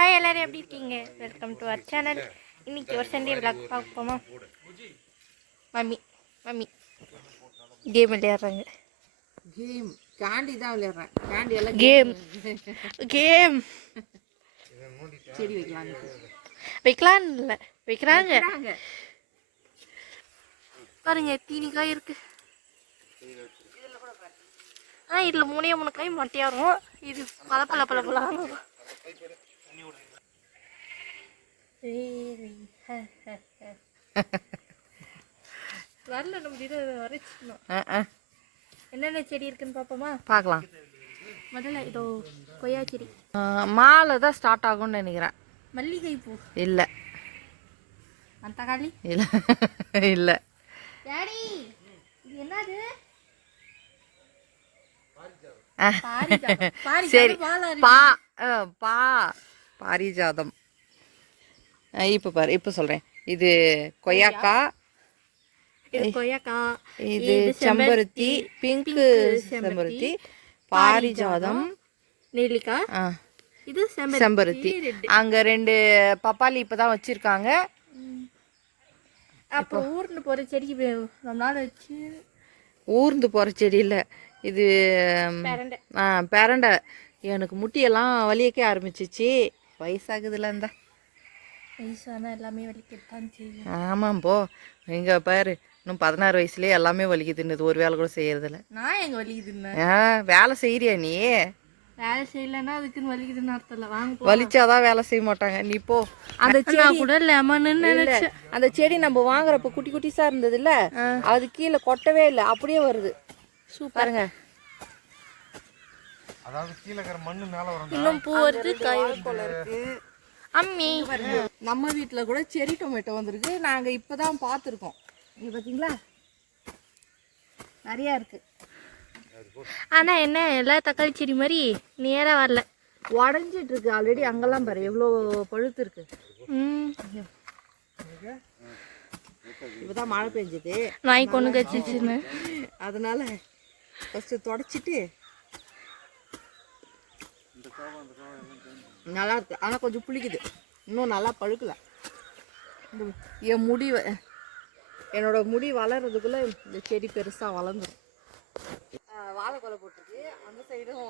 Hi எல்லோரும் எப்படி இருக்கீங்க? Welcome to our channel. இன்றைக்கி ஒரு சண்டே விளாக் பார்ப்போமா? மம்மி மம்மி கேம் விளையாடுறாங்க. கேம் காண்டி தான் விளையாடுறேன். காண்டி எல்லாம் கேம் கேம் செடி வைக்கலாம் வைக்கலான்னு இல்லை, வைக்கிறாங்க. பாருங்க தீனிக்காய் இருக்கு. இதில் 3 காய் மொட்டையாரும். இது பல வரல. நம்ம இதை வரைச்சிக்கணும். என்னென்ன செடி இருக்குன்னு பார்ப்போமா? பார்க்கலாம். முதல்ல இதோ கொய்யா செடி. மாலை தான் ஸ்டார்ட் ஆகும்னு நினைக்கிறேன். மல்லிகை பூ இல்லை. தக்காளி இல்லை. இல்லை. டாடி இது என்னது? சரி, பாரிஜாதம். இப்போ பாரு, இப்போ சொல்கிறேன். இது கொய்யாக்கா, இது செம்பருத்தி, பிங்க் செம்பருத்தி, பாரிஜாதம், நெல்லிக்காய், இது செம்பருத்தி. அங்கே 2 பப்பாளி இப்போ தான் வச்சுருக்காங்க. அப்புறம் ஊர்ந்து போகிற செடிக்கு ரொம்ப நாள் வச்சு. ஊர்ந்து போகிற செடி இல்லை, இது பேரண்டை. எனக்கு முட்டியெல்லாம் வலியக்க ஆரம்பிச்சிச்சு. வயசாகுதுல இருந்தா. வயசானா எல்லாமே வலிக்கத்தான் செய்யும். ஆமாம் போ. இங்கே பாரு, இன்னும் 16 வயசுலேயே எல்லாமே வலிக்குதுன்னு ஒரு வேலை கூட செய்யறதில்ல. நான் எங்கே வலிக்குதுன்னு? வேலை செய்யறியா நீ? வேலை செய்யலைன்னா அதுக்குன்னு வலிக்குதுன்னு அர்த்தம் இல்லை. வாங்க, வலிச்சாதான் வேலை செய்ய மாட்டாங்க. நீ போ. அந்த செடி கூட லெமன்னு நினைச்சேன். அந்த செடி நம்ம வாங்குறப்ப குட்டி குட்டிஸா இருந்தது இல்ல, அது கீழே கொட்டவே இல்லை, அப்படியே வருது. சூப்பருங்க. அதாவது கீழே இருக்கிற மண்ணு மேல வரும். இன்னும் பூ வருது, காய் போல இருக்கு. அம்மி நம்ம வீட்டில் கூட செரி டொமேட்டோ வந்திருக்கு. நாங்கள் இப்போ தான் பார்த்துருக்கோம். இங்கே பார்த்தீங்களா, நிறையா இருக்குது. ஆனால் என்ன எல்லா தக்காளி செடி மாதிரி நேராக வரல, உடஞ்சிட்டு இருக்கு. ஆல்ரெடி அங்கெல்லாம் பாரு எவ்வளோ பழுத்து இருக்கு. இப்போதான் மழை பெஞ்சது, நாய் கொண்டு கச்சிச்சுன்னு. அதனால ஃபஸ்ட்டு தொடச்சிட்டு. நல்லா இருக்கு, ஆனால் கொஞ்சம் புளிக்குது. இன்னும் நல்லா பழுக்கல. என் முடி, என்னோட முடி வளர்றதுக்குள்ள இந்த செடி பெருசாக வளர்ந்துடும். வாழைக்கொலை போட்டிருக்கு, அந்த சைடும்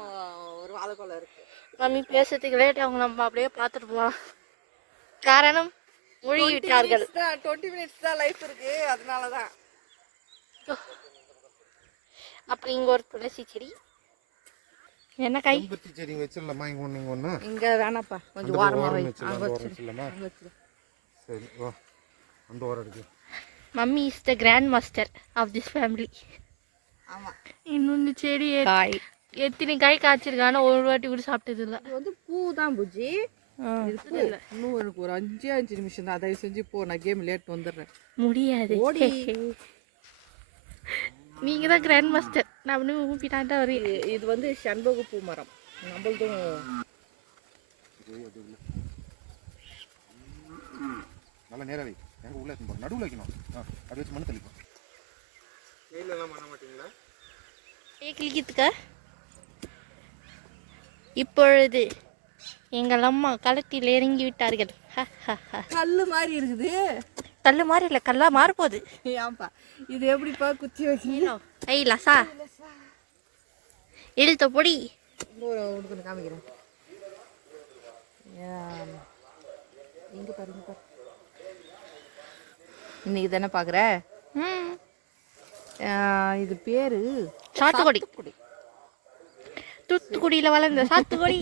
ஒரு வாழைக்கொலை இருக்கு. மம்மி பேசுறதுக்கு லேட் அவங்க, நம்ம அப்படியே பார்த்துட்டு போகலாம். காரணம் மூழ்கி விட்டார்கள். 20 மினிட்ஸ் தான் லைஃப் இருக்கு, அதனால தான். அப்புறம் இங்கே ஒரு துளசி செடி. என்ன காய்? செம்பருத்தி செடி வச்சிடலாமா? இங்க ஒண்ணு இங்க வேணாப்பா, கொஞ்சம் ஓரமா வை. அங்க வச்சிடலாமா? சரி வா, அந்த ஓரம் இருக்கு. Mummy is the grand master of this family. ஆமா. இன்னொன்று செடி காய் எத்தனை காய் காய்ச்சிருக்கான ஒரு வாட்டி கூட சாப்பிட்டது இல்லை. இது வந்து பூ தான் பூஜி. இன்னும் எனக்கு ஒரு 5 நிமிஷம் தான். தயவு செஞ்சு போ, நான் கேம் லேட் வந்துடுறேன். முடியாது, நீங்க தான் கிராண்ட் மாஸ்டர். நான் அப்படி ஊப்பிட்டாண்டா வரேன். இது வந்து செண்பக பூ மரம். நம்மளதும் நல்லா நேரா வை. எங்க உள்ள இருக்கு, நடுவுல வைக்கணும். அது வச்சு மண்ணு தெளிப்போம். நெய்ல எல்லாம் பண்ண மாட்டீங்களா? கிளிக்கிறதுக்கா? இப்பொழுது எங்கள் அம்மா களத்தில் இறங்கி விட்டார்கள். கல்லு மாதிரி இருக்குது. கல்லு மாதிரி இல்லை, கல்லா மாறப்போகுது. ஏன்பா இது எப்படிப்பா குச்சி வைக்கணும்? ஐ லசா எழுத்த பொடி உனக்கு காமிக்கிறேன். இங்கே பாருங்க, இன்னைக்கு தானே பார்க்குற. இது பேரு சாத்துக்குடி. தூத்துக்குடியில் வளர்ந்த சாத்துக்குடி.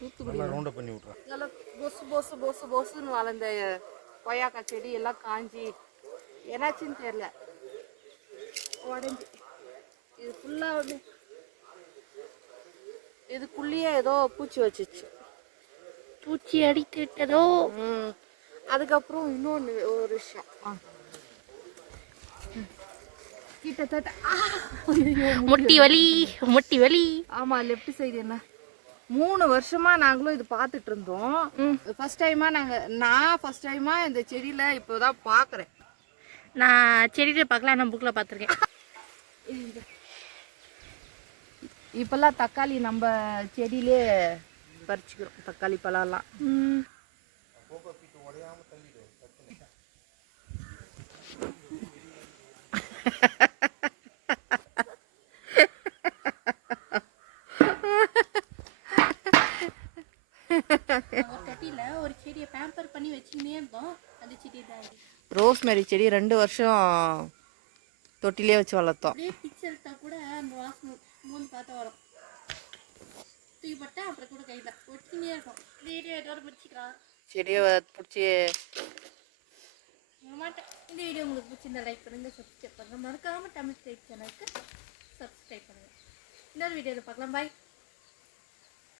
தூத்துக்குடி ரவுண்ட் பண்ணி விட்றேன். நல்லா பொசு பொசு பொசு பொசுன்னு வளர்ந்த கொய்யாக்காய் செடி எல்லாம் காஞ்சி என்னாச்சுன்னு தெரியல, உடஞ்சி. இது ஃபுல்லாக வந்து இதுக்குள்ளேயே ஏதோ பூச்சி வச்சிச்சு. பூச்சி அடித்து விட்டதோ. அதுக்கப்புறம் இன்னொன்று ஒரு விஷயம், கிட்டத்தட்ட முட்டி வலி, முட்டி வலி. ஆமாம், லெஃப்ட் சைடு என்ன 3 வருஷமா நாங்களும் இது பார்த்துட்டு இருந்தோம். ஃபர்ஸ்ட் டைமா இந்த செடியில இப்போதான் பார்க்குறேன். நான் செடியில் பார்க்கலாம், நான் புக்கில் பார்த்துருக்கேன். இப்போல்லாம் தக்காளி நம்ம செடியிலே பறிச்சுக்கிறோம் தக்காளி பழம்லாம். ஒரு செடியை பேம்பர் பண்ணி வச்சுக்கினே இருந்தோம். அந்த செடி தான் ரோஸ்மேரி செடி 2 வருஷம் தொட்டிலே வச்சு வளர்த்தோம். அப்படியே பிக்சர் எடுத்தா கூட அந்த வாசனை மூணு பார்த்தா வரும். தூக்கி போட்டா அப்புறம் கூட கையில் ஒட்டினே இருக்கும். வீடியோ ஏதோ பிடிச்சிக்கலாம். செடியை பிடிச்சி மாட்டேன். இந்த வீடியோ உங்களுக்கு பிடிச்சிருந்தா லைக் பண்ணுங்கள், சப்ஸ்கிரைப் பண்ணுங்கள். மறக்காமல் தமிழ் டைப் சேனலுக்கு சப்ஸ்கிரைப் பண்ணுங்கள். இன்னொரு வீடியோவில் பார்க்கலாம். பாய்.